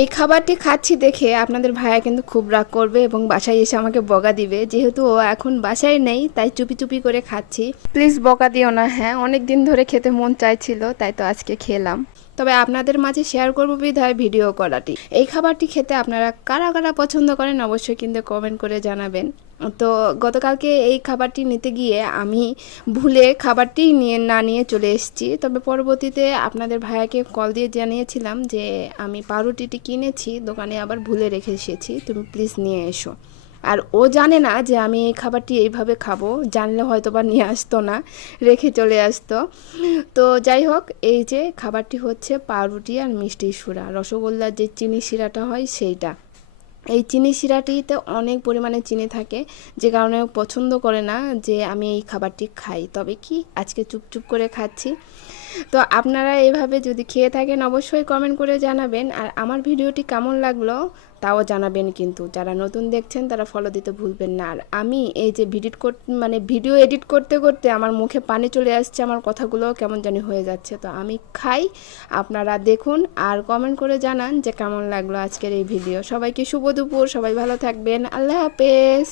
এই খাবারটি খাচ্ছি দেখে আপনাদের ভাইয়া কিন্তু খুব রাগ করবে এবং বাসায় এসে আমাকে বকা দিবে। যেহেতু ও এখন বাসায় নেই তাই চুপি চুপি করে খাচ্ছি। প্লিজ বকা দিও না। হ্যাঁ, অনেক দিন ধরে খেতে মন চাইছিল, তাই তো আজকে খেলাম। তবে আপনাদের মাঝে শেয়ার করবো বিধায় ভিডিও করাটি। এই খাবারটি খেতে আপনারা কারা কারা পছন্দ করেন অবশ্যই কিন্তু কমেন্ট করে জানাবেন। তো গতকালকে এই খাবারটি নিতে গিয়ে আমি ভুলে খাবারটি নিয়ে চলে এসেছি। তবে পরবর্তীতে আপনাদের ভাইয়াকে কল দিয়ে জানিয়েছিলাম যে আমি পাউরুটিটি কিনেছি, দোকানে আবার ভুলে রেখে এসেছি, তুমি প্লিজ নিয়ে এসো। আর ও জানে না যে আমি এই খাবারটি এইভাবে খাবো, জানলে হয়তো বা নিয়ে আসতো না, রেখে চলে আসতো। তো যাই হোক, এই যে খাবারটি হচ্ছে পাউরুটি আর মিষ্টি সুরা, রসগোল্লার যে চিনি শিরাটা হয় সেইটা। এই চিনি শিরাটিতে অনেক পরিমাণে চিনি থাকে, যে কারণে ও পছন্দ করে না যে আমি এই খাবারটি খাই। তবে কি আজকে চুপচুপ করে খাচ্ছি। তো আপনারা এইভাবে যদি খেয়ে থাকেন অবশ্যই কমেন্ট করে জানাবেন। আর আমার ভিডিওটি কেমন লাগলো তাও জানাবেন, কিন্তু যারা নতুন দেখছেন তারা ফলো দিতে ভুলবেন না। আর আমি এই যে ভিডিও এডিট করতে করতে আমার মুখে পানি চলে আসছে, আমার কথাগুলো কেমন জানি হয়ে যাচ্ছে। তো আমি খাই, আপনারা দেখুন আর কমেন্ট করে জানান যে কেমন লাগলো আজকের এই ভিডিও। সবাইকে শুভ দুপুর, সবাই ভালো থাকবেন, আল্লাহ হাফেজ।